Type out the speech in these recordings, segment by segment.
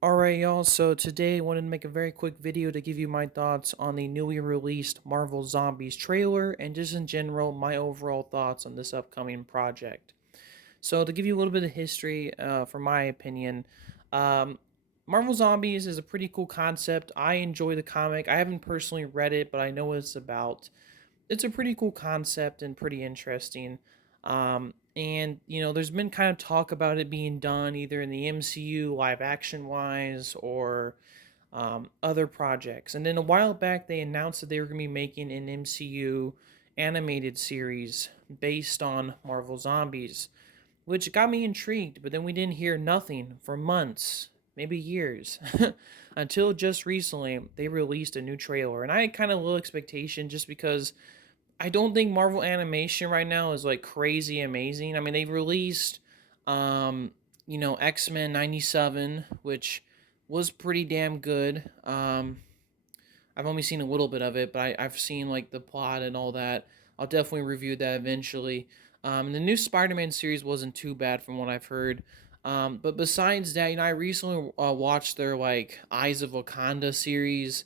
Alright, y'all, so today I wanted to make a very quick video to give you my thoughts on the newly released Marvel Zombies trailer and just in general my overall thoughts on this upcoming project. So, to give you a little bit of history, from my opinion, um, Marvel Zombies is a pretty cool concept. I enjoy the comic. I haven't personally read it, but I know what it's about. It's a pretty cool concept and pretty interesting. And there's been kind of talk about it being done either in the MCU live action wise or other projects. And then a while back, they announced that they were going to be making an MCU animated series based on Marvel Zombies, which got me intrigued. But then we didn't hear nothing for months, maybe years, until just recently they released a new trailer. And I had kind of low expectation just because I don't think Marvel animation right now is like crazy amazing. I mean, they've released X-Men 97, which was pretty damn good. I've only seen a little bit of it, but I've seen like the plot and all that. I'll definitely review that eventually. The new Spider-Man series wasn't too bad from what I've heard. But besides that, I recently watched their like Eyes of Wakanda series.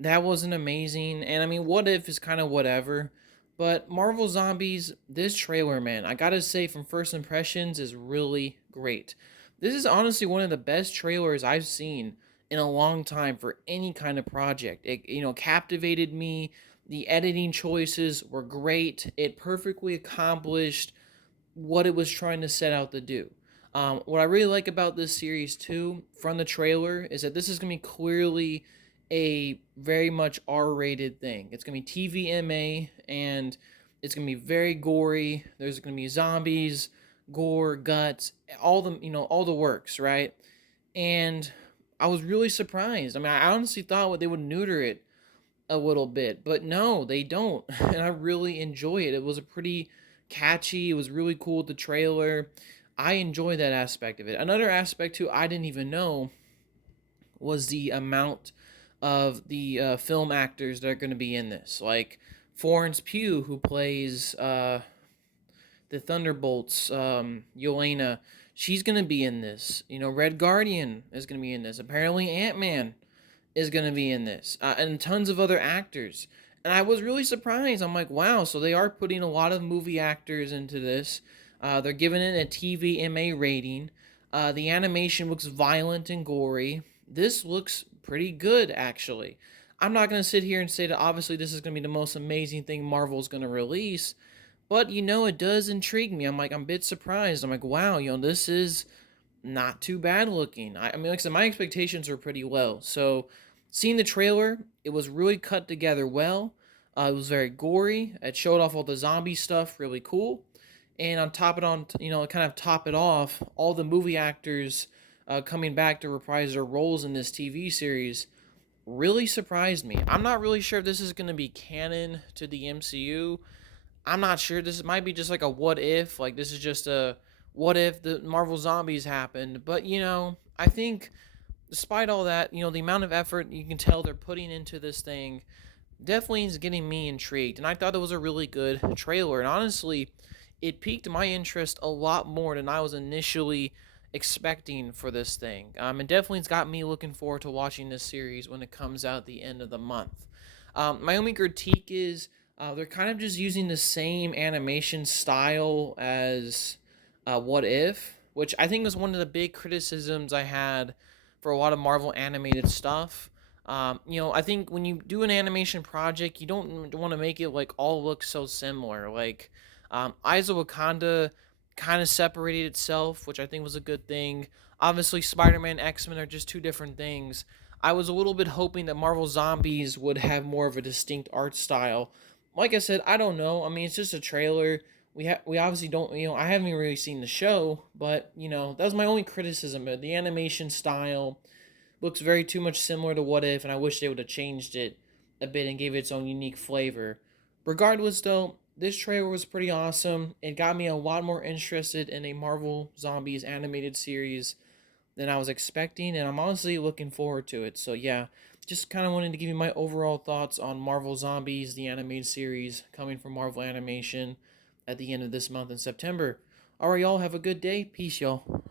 That wasn't amazing. And I mean, What If is kind of whatever. But Marvel Zombies, this trailer, man, I gotta say, from first impressions, is really great. This is honestly one of the best trailers I've seen in a long time for any kind of project. It, captivated me. The editing choices were great. It perfectly accomplished what it was trying to set out to do. What I really like about this series too, from the trailer, is that this is gonna be clearly a very much R-rated thing. It's gonna be TVMA, and it's gonna be very gory. There's gonna be zombies, gore, guts, all the works, right? And I was really surprised. I mean, I honestly thought they would neuter it a little bit, but no, they don't. And I really enjoy it. It was a pretty catchy. It was really cool with the trailer. I enjoy that aspect of it. Another aspect too I didn't even know was the amount of the film actors that are going to be in this. Like Florence Pugh, who plays the Thunderbolts, Yelena, she's going to be in this. Red Guardian is going to be in this. Apparently, Ant-Man is going to be in this, and tons of other actors. And I was really surprised. I'm like, wow, so they are putting a lot of movie actors into this. They're giving it a TVMA rating. The animation looks violent and gory. This looks pretty good, actually. I'm not going to sit here and say that obviously this is going to be the most amazing thing Marvel's going to release, but it does intrigue me. I'm a bit surprised. I'm like, wow, this is not too bad looking. I mean, like I said, my expectations were pretty low. So, seeing the trailer, it was really cut together well. It was very gory. It showed off all the zombie stuff, really cool. And on top it on, kind of top it off, all the movie actors coming back to reprise their roles in this TV series really surprised me. I'm not really sure if this is going to be canon to the MCU. I'm not sure. This might be just like a what if. Like, this is just a what if the Marvel Zombies happened. But, I think despite all that, the amount of effort you can tell they're putting into this thing definitely is getting me intrigued. And I thought it was a really good trailer. And honestly, it piqued my interest a lot more than I was initially expecting for this thing. And definitely it's got me looking forward to watching this series when it comes out at the end of the month. My only critique is they're kind of just using the same animation style as What If, which I think was one of the big criticisms I had for a lot of Marvel animated stuff. I think when you do an animation project, you don't want to make it like all look so similar. Like Eyes of Wakanda kind of separated itself, which I think was a good thing. Obviously, Spider-Man, X-Men are just two different things. I was a little bit hoping that Marvel Zombies would have more of a distinct art style. Like I said, I don't know. I mean, it's just a trailer. We obviously don't. I haven't really seen the show, but that was my only criticism. The animation style looks very too much similar to What If, and I wish they would have changed it a bit and gave it its own unique flavor. Regardless, though, this trailer was pretty awesome. It got me a lot more interested in a Marvel Zombies animated series than I was expecting, and I'm honestly looking forward to it. So, yeah, just kind of wanted to give you my overall thoughts on Marvel Zombies, the animated series coming from Marvel Animation at the end of this month in September. Alright, y'all, have a good day. Peace, y'all.